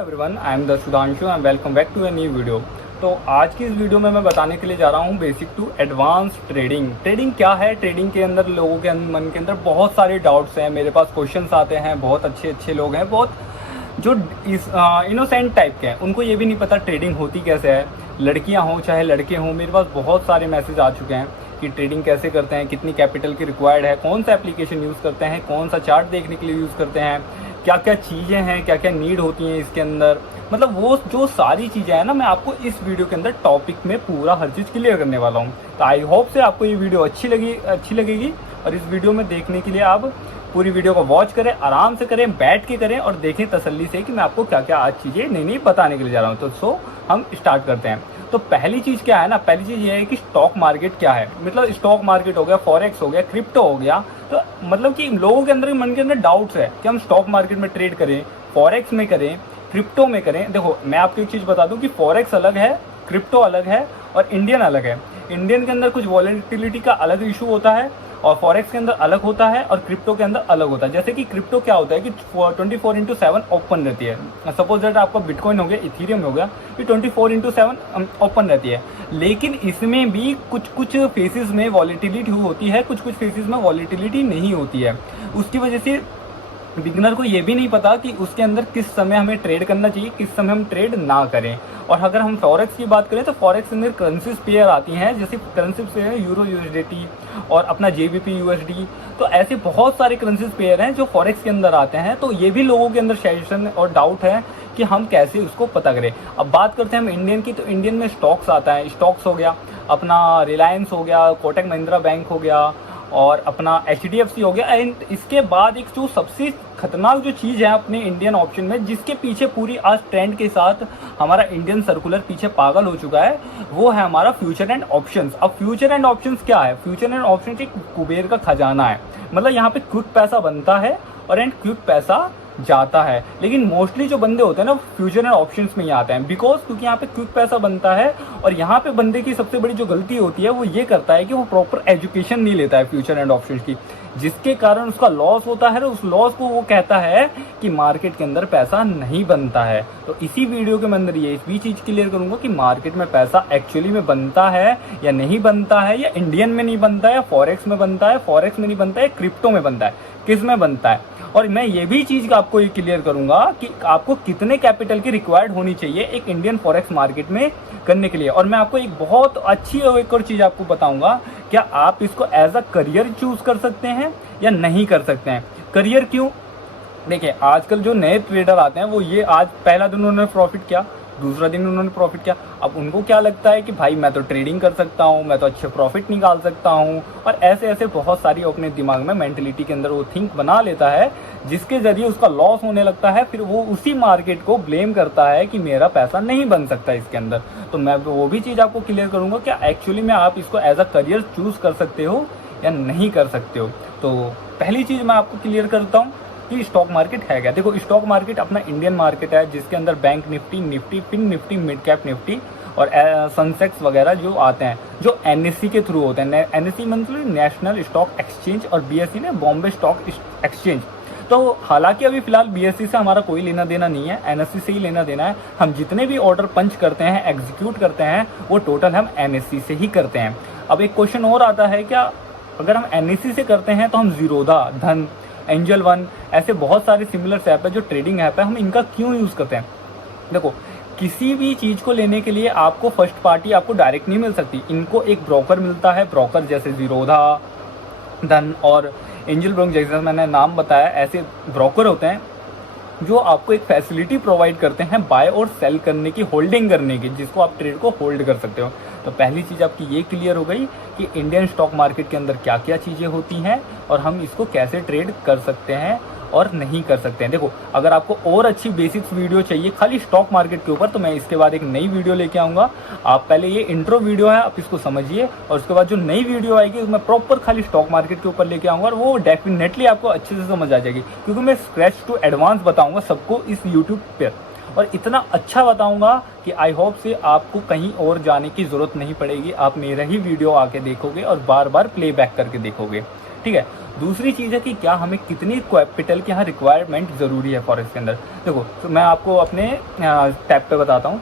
Everyone, I am the Sudhanshu and welcome back to a new video. तो आज की इस वीडियो में मैं बताने के लिए जा रहा हूँ basic to advance trading. Trading क्या है? ट्रेडिंग के अंदर लोगों के मन के अंदर बहुत सारे डाउट्स हैं, मेरे पास क्वेश्चंस आते हैं, बहुत अच्छे लोग हैं, बहुत जो इस इनोसेंट टाइप के हैं, उनको ये भी नहीं पता ट्रेडिंग होती कैसे है। लड़कियाँ हों चाहे लड़के हों, मेरे पास बहुत सारे मैसेज आ चुके हैं कि ट्रेडिंग कैसे करते हैं, कितनी कैपिटल की रिक्वायर्ड है, कौन सा एप्लीकेशन यूज़ करते हैं, कौन सा चार्ट देखने के लिए यूज़ करते हैं, क्या क्या चीज़ें हैं, क्या क्या नीड होती हैं इसके अंदर। मतलब वो जो सारी चीज़ें हैं ना, मैं आपको इस वीडियो के अंदर टॉपिक में पूरा हर चीज़ क्लियर करने वाला हूँ। तो आई होप से आपको ये वीडियो अच्छी लगेगी और इस वीडियो में देखने के लिए आप पूरी वीडियो को वॉच करें, आराम से करें, बैठ के करें और देखें तसल्ली से कि मैं आपको क्या क्या आज चीज़ें नई बताने के लिए जा रहा हूँ। तो हम स्टार्ट करते हैं। तो पहली चीज़ क्या है ना, पहली चीज़ ये है कि स्टॉक मार्केट क्या है। मतलब स्टॉक मार्केट हो गया, फॉरेक्स हो गया, क्रिप्टो हो गया। तो मतलब कि लोगों के अंदर मन के अंदर डाउट्स है कि हम स्टॉक मार्केट में ट्रेड करें, फॉरेक्स में करें, क्रिप्टो में करें। देखो मैं आपको एक चीज़ बता दूं कि फॉरेक्स अलग है, क्रिप्टो अलग है और इंडियन अलग है। इंडियन के अंदर कुछ वॉलेटिलिटी का अलग इशू होता है और फॉरेक्स के अंदर अलग होता है और क्रिप्टो के अंदर अलग होता है। जैसे कि क्रिप्टो क्या होता है कि 24/7 ओपन रहती है। सपोज दैट आपका बिटकॉइन हो गया, इथीरियम हो गया, ये 24/7 ओपन रहती है। लेकिन इसमें भी कुछ फेसेस में वॉलेटिलिटी होती है, कुछ फेसेस में वॉलेटिलिटी नहीं होती है। उसकी वजह से बिगिनर को ये भी नहीं पता कि उसके अंदर किस समय हमें ट्रेड करना चाहिए, किस समय हम ट्रेड ना करें। और अगर हम फॉरेक्स की बात करें तो फॉरेक्स के अंदर करेंसीज पेयर आती हैं, जैसे करेंसी पेयर यूरो यूएसडीटी और अपना जेबीपी यूएसडी। तो ऐसे बहुत सारे करेंसीज पेयर हैं जो फॉरेक्स के अंदर आते हैं। तो ये भी लोगों के अंदर सजेशन और डाउट है कि हम कैसे उसको पता करें। अब बात करते हैं हम इंडियन की, तो इंडियन में स्टॉक्स आता है। स्टॉक्स हो गया अपना रिलायंस हो गया, कोटक महिंद्रा बैंक हो गया और अपना HDFC हो गया। एंड इसके बाद एक जो सबसे खतरनाक जो चीज़ है अपने इंडियन ऑप्शन में, जिसके पीछे पूरी आज ट्रेंड के साथ हमारा इंडियन सर्कुलर पीछे पागल हो चुका है, वो है हमारा फ्यूचर एंड ऑप्शंस। अब फ्यूचर एंड ऑप्शंस क्या है? फ्यूचर एंड ऑप्शंस एक कुबेर का खजाना है। मतलब यहाँ पे क्विक पैसा बनता है और एंड क्विक पैसा जाता है। लेकिन मोस्टली जो बंदे होते हैं ना, फ्यूचर एंड ऑप्शंस में ही आते हैं, बिकॉज क्योंकि यहाँ पे क्विक पैसा बनता है। और यहाँ पे बंदे की सबसे बड़ी जो गलती होती है वो ये करता है कि वो प्रॉपर एजुकेशन नहीं लेता है फ्यूचर एंड ऑप्शंस की, जिसके कारण उसका लॉस होता है। उस लॉस को वो कहता है कि मार्केट के अंदर पैसा नहीं बनता है। तो इसी वीडियो के अंदर ये भी चीज़ क्लियर करूंगा कि मार्केट में पैसा एक्चुअली में बनता है या नहीं बनता है, या इंडियन में नहीं बनता है, या फॉरेक्स में बनता है, फॉरेक्स में नहीं बनता है, क्रिप्टो में बनता है, किस में बनता है। और मैं ये भी चीज़ आपको ये क्लियर करूंगा कि आपको कितने कैपिटल की रिक्वायर्ड होनी चाहिए एक इंडियन फॉरेक्स मार्केट में करने के लिए। और मैं आपको एक बहुत अच्छी एक और चीज़ आपको बताऊंगा, क्या आप इसको एज अ करियर चूज कर सकते हैं या नहीं कर सकते हैं। करियर क्यों? देखिए आजकल जो नए ट्रेडर आते हैं वो ये आज पहला दिन उन्होंने प्रॉफिट किया, दूसरा दिन उन्होंने प्रॉफिट किया। अब उनको क्या लगता है कि भाई मैं तो ट्रेडिंग कर सकता हूँ, मैं तो अच्छे प्रॉफिट निकाल सकता हूँ। और ऐसे बहुत सारी अपने दिमाग में मेंटलिटी के अंदर वो थिंक बना लेता है, जिसके जरिए उसका लॉस होने लगता है। फिर वो उसी मार्केट को ब्लेम करता है कि मेरा पैसा नहीं बन सकता इसके अंदर। तो मैं वो भी चीज़ आपको क्लियर करूँगा कि एक्चुअली में आप इसको एज अ करियर चूज कर सकते हो या नहीं कर सकते हो। तो पहली चीज़ मैं आपको क्लियर करता हूँ कि स्टॉक मार्केट है क्या। देखो स्टॉक मार्केट अपना इंडियन मार्केट है, जिसके अंदर bank Nifty, fin Nifty, mid cap Nifty और सेंसेक्स वगैरह जो आते हैं, जो NSE के थ्रू होते हैं। NSE मतलब नेशनल स्टॉक एक्सचेंज और BSE ने बॉम्बे स्टॉक एक्सचेंज। तो हालांकि अभी फिलहाल BSE से हमारा कोई लेना देना नहीं है, NSE से ही लेना देना है। हम जितने भी ऑर्डर पंच करते हैं, एग्जीक्यूट करते हैं, वो टोटल हम NSE से ही करते हैं। अब एक क्वेश्चन और आता है, क्या अगर हम NSE से करते हैं तो हम जीरोधा, धन, एंजल वन, ऐसे बहुत सारे सिमिलर ऐप है जो ट्रेडिंग ऐप है, हम इनका क्यों यूज़ करते हैं? देखो किसी भी चीज़ को लेने के लिए आपको फर्स्ट पार्टी आपको डायरेक्ट नहीं मिल सकती, इनको एक ब्रोकर मिलता है। ब्रोकर जैसे जीरोधा, धन और एंजल ब्रोकर, जैसे मैंने नाम बताया, ऐसे ब्रोकर होते हैं जो आपको एक फैसिलिटी प्रोवाइड करते हैं बाय और सेल करने की, होल्डिंग करने की, जिसको आप ट्रेड को होल्ड कर सकते हो। तो पहली चीज़ आपकी ये क्लियर हो गई कि इंडियन स्टॉक मार्केट के अंदर क्या क्या चीज़ें होती हैं और हम इसको कैसे ट्रेड कर सकते हैं और नहीं कर सकते हैं। देखो अगर आपको और अच्छी बेसिक्स वीडियो चाहिए खाली स्टॉक मार्केट के ऊपर, तो मैं इसके बाद एक नई वीडियो लेके आऊँगा। आप पहले ये इंट्रो वीडियो है, आप इसको समझिए, और उसके बाद जो नई वीडियो आएगी उसमें प्रॉपर खाली स्टॉक मार्केट के ऊपर लेके आऊँगा और वो डेफिनेटली आपको अच्छे से समझ आ जाएगी, क्योंकि मैं स्क्रैच टू एडवांस बताऊँगा सबको इस यूट्यूब पर। और इतना अच्छा बताऊंगा कि आई होप से आपको कहीं और जाने की ज़रूरत नहीं पड़ेगी। आप मेरा ही वीडियो आके देखोगे और बार बार प्लेबैक करके देखोगे। ठीक है। दूसरी चीज़ है कि क्या हमें कितनी कैपिटल की यहाँ रिक्वायरमेंट ज़रूरी है फॉरेक्स के अंदर। देखो तो मैं आपको अपने टैब पे बताता हूँ।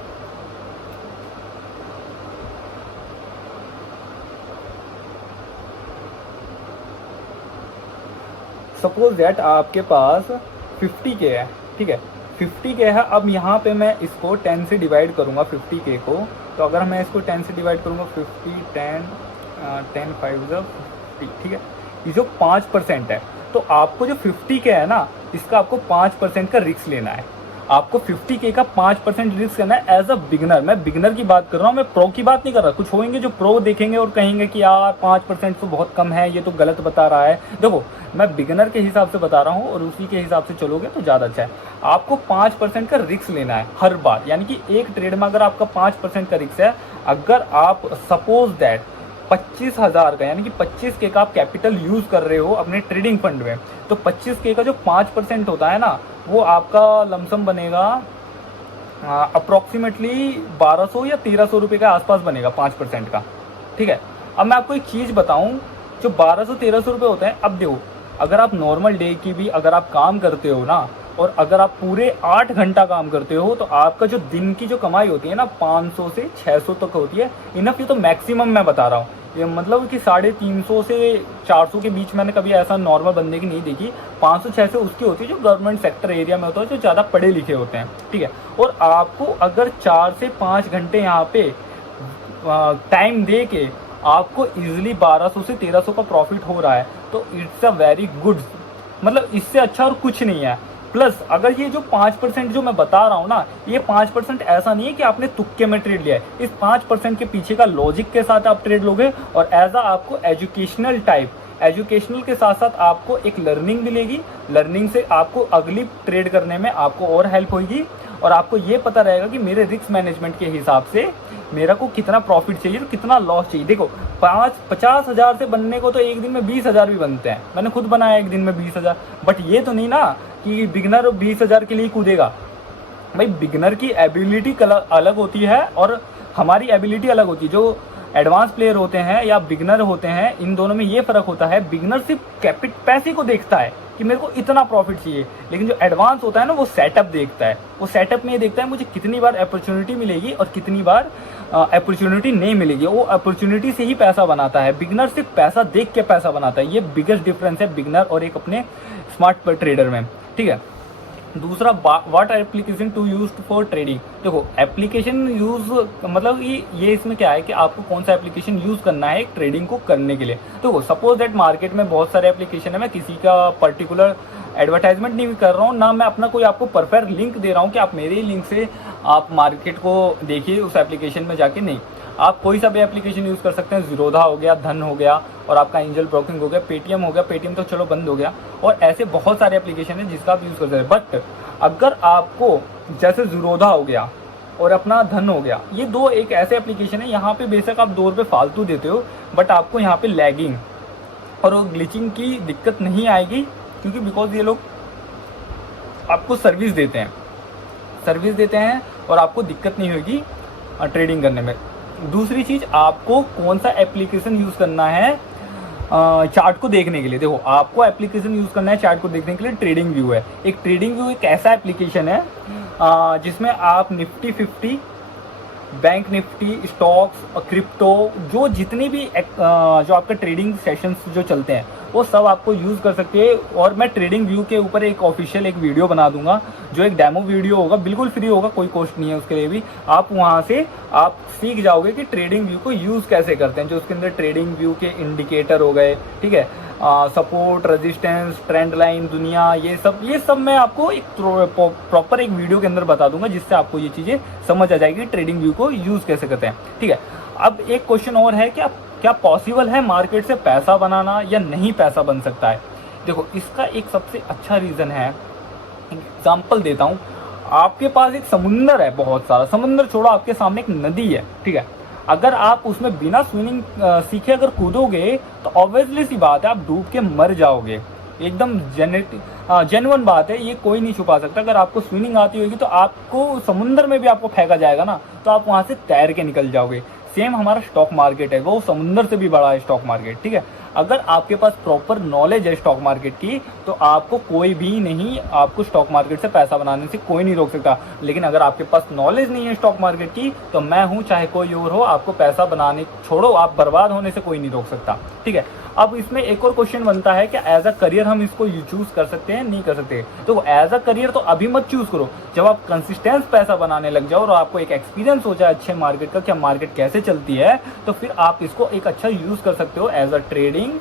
सपोज दैट आपके पास 50K है, ठीक है, 50K है। अब यहाँ पे मैं इसको 10 से डिवाइड करूँगा 50K को। तो अगर मैं इसको 10 से डिवाइड करूँगा 50 10 10 5 50, ठीक है, ये जो 5% है, तो आपको जो 50K है ना, इसका आपको 5% का रिस्क लेना है। आपको 50K का 5% रिस्क करना है एज अ बिगनर। मैं बिगनर की बात कर रहा हूँ, मैं प्रो की बात नहीं कर रहा। कुछ होंगे जो प्रो देखेंगे और कहेंगे कि यार 5% तो बहुत कम है, ये तो गलत बता रहा है। देखो मैं बिगनर के हिसाब से बता रहा हूँ और उसी के हिसाब से चलोगे तो ज़्यादा अच्छा है। आपको 5% का रिस्क लेना है हर बार, यानी कि एक ट्रेड में अगर आपका 5% का रिस्क है, अगर आप सपोज दैट 25,000 का यानी कि 25K का आप कैपिटल यूज़ कर रहे हो अपने ट्रेडिंग फंड में, तो 25K का जो 5% होता है ना, वो आपका लमसम बनेगा अप्रॉक्सीमेटली 1200 या 1300 रुपये के आसपास बनेगा 5% का, ठीक है। अब मैं आपको एक चीज़ बताऊं, जो 1200-1300 रुपये होते हैं, अब देखो अगर आप नॉर्मल डे की भी अगर आप काम करते हो ना, और अगर आप पूरे 8 घंटा काम करते हो, तो आपका जो दिन की जो कमाई होती है ना 500 से 600 तक होती है। इनफ, ये तो मैक्सिमम मैं बता रहा हूँ, ये मतलब कि 350 से 400 के बीच मैंने कभी ऐसा नॉर्मल बंदे की नहीं देखी। 500-600 उसकी होती है जो गवर्नमेंट सेक्टर एरिया में होता है, जो ज़्यादा पढ़े लिखे होते हैं, ठीक है। और आपको अगर 4 से 5 घंटे यहाँ पे टाइम दे के आपको इजीली 1200 से 1300 का प्रॉफिट हो रहा है, तो इट्स अ वेरी गुड, मतलब इससे अच्छा और कुछ नहीं है। प्लस अगर ये जो 5% जो मैं बता रहा हूँ ना, ये 5% ऐसा नहीं है कि आपने तुक्के में ट्रेड लिया है। इस 5% के पीछे का लॉजिक के साथ आप ट्रेड लोगे, और एज अ आपको एजुकेशनल टाइप, एजुकेशनल के साथ साथ आपको एक लर्निंग मिलेगी। लर्निंग से आपको अगली ट्रेड करने में आपको और हेल्प होगी, और आपको ये पता रहेगा कि मेरे रिस्क मैनेजमेंट के हिसाब से मेरा को कितना प्रॉफिट चाहिए, तो कितना लॉस चाहिए। देखो 50,000 से बनने को तो एक दिन में 20,000 भी बनते हैं। मैंने खुद बनाया एक दिन में 20,000, बट ये तो नहीं ना कि बिगनर 20,000 के लिए कूदेगा। भाई बिगनर की एबिलिटी अलग होती है और हमारी एबिलिटी अलग होती है। जो एडवांस प्लेयर होते हैं या बिगनर होते हैं, इन दोनों में ये फ़र्क होता है, बिगनर सिर्फ पैसे को देखता है कि मेरे को इतना प्रॉफिट चाहिए, लेकिन जो एडवांस होता है ना, वो सेटअप देखता है। वो सेटअप में ये देखता है मुझे कितनी बार अपॉर्चुनिटी मिलेगी और कितनी बार अपॉर्चुनिटी नहीं मिलेगी। वो अपॉर्चुनिटी से ही पैसा बनाता है, बिगनर सिर्फ पैसा देख के पैसा बनाता है। ये बिगेस्ट डिफरेंस है बिगनर और एक अपने स्मार्ट ट्रेडर में, ठीक है। दूसरा, what application to use for trading. देखो एप्लीकेशन यूज मतलब ये इसमें क्या है कि आपको कौन सा एप्लीकेशन यूज करना है एक ट्रेडिंग को करने के लिए। तो सपोज दैट मार्केट में बहुत सारे एप्लीकेशन है, मैं किसी का पर्टिकुलर एडवर्टाइजमेंट नहीं कर रहा हूँ ना, मैं अपना कोई आपको परफेक्ट लिंक दे रहा हूँ कि आप मेरे ही लिंक से आप मार्केट को देखिए उस एप्लीकेशन में जाके। नहीं, आप कोई सा भी एप्लीकेशन यूज़ कर सकते हैं। ज़ीरोधा हो गया, धन हो गया, और आपका एंजल ब्रोकिंग हो गया, पेटीएम हो गया। पेटीएम तो चलो बंद हो गया, और ऐसे बहुत सारे एप्लीकेशन है जिसका आप यूज़ कर सकते हैं। बट अगर आपको जैसे ज़ीरोधा हो गया और अपना धन हो गया, ये दो एक ऐसे एप्लीकेशन है, यहाँ पे बेशक आप 2 रुपये फालतू देते हो, बट आपको यहाँ पे लैगिंग और ग्लिचिंग की दिक्कत नहीं आएगी, क्योंकि बिकॉज ये लोग आपको सर्विस देते हैं और आपको दिक्कत नहीं होगी ट्रेडिंग करने में। दूसरी चीज़, आपको कौन सा एप्लीकेशन यूज़ करना है चार्ट को देखने के लिए। देखो आपको एप्लीकेशन यूज़ करना है चार्ट को देखने के लिए, ट्रेडिंग व्यू है। एक ट्रेडिंग व्यू एक ऐसा एप्लीकेशन है जिसमें आप निफ्टी 50, बैंक निफ्टी, स्टॉक्स और क्रिप्टो, जो जितने भी जो आपका ट्रेडिंग सेशंस जो चलते हैं, वो सब आपको यूज़ कर सकते हैं। और मैं ट्रेडिंग व्यू के ऊपर एक ऑफिशियल एक वीडियो बना दूंगा, जो एक डेमो वीडियो होगा, बिल्कुल फ्री होगा, कोई कॉस्ट नहीं है उसके लिए भी। आप वहाँ से आप सीख जाओगे कि ट्रेडिंग व्यू को यूज़ कैसे करते हैं। जो उसके अंदर ट्रेडिंग व्यू के इंडिकेटर हो गए, ठीक है, सपोर्ट, रेजिस्टेंस, ट्रेंड लाइन, दुनिया, ये सब मैं आपको एक प्रॉपर एक वीडियो के अंदर बता दूंगा, जिससे आपको ये चीज़ें समझ आ जाएगी ट्रेडिंग व्यू को यूज़ कैसे करते हैं, ठीक है। अब एक क्वेश्चन और है कि क्या पॉसिबल है मार्केट से पैसा बनाना या नहीं पैसा बन सकता है। देखो इसका एक सबसे अच्छा रीज़न है, एग्जाम्पल देता हूँ। आपके पास एक समुंदर है, बहुत सारा समुंदर छोड़ो, आपके सामने एक नदी है, ठीक है। अगर आप उसमें बिना स्विमिंग सीखे अगर कूदोगे तो ऑब्वियसली सी बात है आप डूब के मर जाओगे। एकदम जेन्युइन बात है, ये कोई नहीं छुपा सकता। अगर आपको स्विमिंग आती होगी तो आपको समुंदर में भी आपको फेंका जाएगा ना, तो आप वहाँ से तैर के निकल जाओगे। सेम हमारा स्टॉक मार्केट है, वो समुंदर से भी बड़ा है स्टॉक मार्केट, ठीक है। अगर आपके पास प्रॉपर नॉलेज है स्टॉक मार्केट की, तो आपको कोई भी नहीं, आपको स्टॉक मार्केट से पैसा बनाने से कोई नहीं रोक सकता। लेकिन अगर आपके पास नॉलेज नहीं है स्टॉक मार्केट की, तो मैं हूँ चाहे कोई और हो, आपको पैसा बनाने छोड़ो, आप बर्बाद होने से कोई नहीं रोक सकता, ठीक है। अब इसमें एक और क्वेश्चन बनता है कि एज अ करियर हम इसको चूज कर सकते हैं, नहीं कर सकते। तो एज अ करियर तो अभी मत चूज करो, जब आप कंसिस्टेंस पैसा बनाने लग जाओ और आपको एक एक्सपीरियंस हो जाए अच्छे मार्केट का, क्या मार्केट कैसे चलती है, तो फिर आप इसको एक अच्छा यूज कर सकते हो as a trading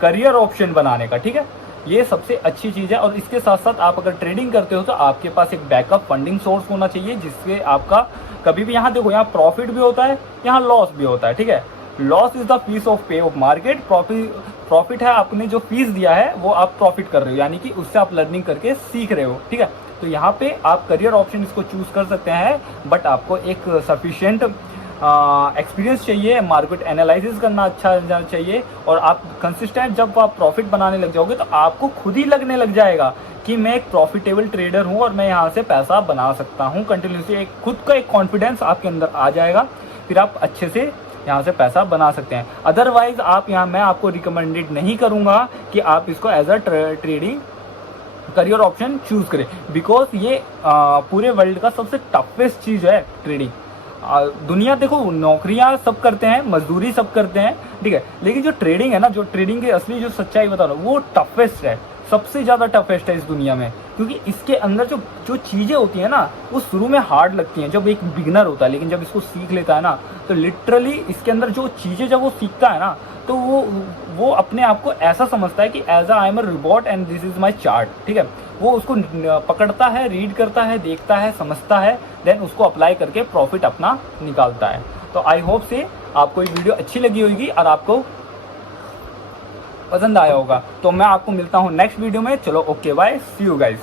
career option बनाने का, ठीक है। ये सबसे अच्छी चीज़ है। और इसके साथ साथ आप अगर ट्रेडिंग करते हो तो आपके पास एक बैकअप फंडिंग सोर्स होना चाहिए, जिससे आपका कभी भी, यहाँ देखो, यहाँ प्रॉफिट भी होता है, यहाँ लॉस भी होता है, ठीक है। Loss is the fees of पे ऑफ मार्केट, प्रॉफिट है आपने जो फीस दिया है वो आप प्रॉफिट कर रहे हो, यानी कि उससे आप लर्निंग करके सीख रहे हो, ठीक है। तो यहाँ पे आप करियर ऑप्शन इसको चूज कर सकते हैं, बट आपको एक सफिशिएंट एक्सपीरियंस चाहिए, मार्केट एनालिसिस करना अच्छा जाना चाहिए, और आप कंसिस्टेंट जब आप प्रॉफिट बनाने लग जाओगे तो आपको खुद ही लगने लग जाएगा कि मैं एक प्रॉफिटेबल ट्रेडर हूँ और मैं यहाँ से पैसा बना सकता हूँ कंटिन्यूसली। एक खुद का एक कॉन्फिडेंस आपके अंदर आ जाएगा, फिर आप अच्छे से यहाँ से पैसा बना सकते हैं। अदरवाइज आप यहाँ, मैं आपको रिकमेंडेड नहीं करूँगा कि आप इसको as a trading career option choose करें, बिकॉज ये पूरे वर्ल्ड का सबसे टफेस्ट चीज़ है ट्रेडिंग। दुनिया देखो, नौकरियां सब करते हैं, मजदूरी सब करते हैं, ठीक है, लेकिन जो ट्रेडिंग है ना, जो ट्रेडिंग की असली जो सच्चाई बता रहा हूँ, वो टफेस्ट है, सबसे ज़्यादा टफेस्ट है इस दुनिया में। क्योंकि इसके अंदर जो जो चीज़ें होती हैं ना, वो शुरू में हार्ड लगती हैं जब एक बिगिनर होता है, लेकिन जब इसको सीख लेता है ना, तो लिटरली इसके अंदर जो चीज़ें जब वो सीखता है ना, तो वो अपने आप को ऐसा समझता है कि as I am a robot and this is my chart, ठीक है। वो उसको पकड़ता है, रीड करता है, देखता है, समझता है, देन उसको अप्लाई करके प्रॉफिट अपना निकालता है। तो आई होप से आपको ये वीडियो अच्छी लगी होगी और आपको पसंद आया होगा। तो मैं आपको मिलता हूँ नेक्स्ट वीडियो में। चलो, okay, bye, see you guys.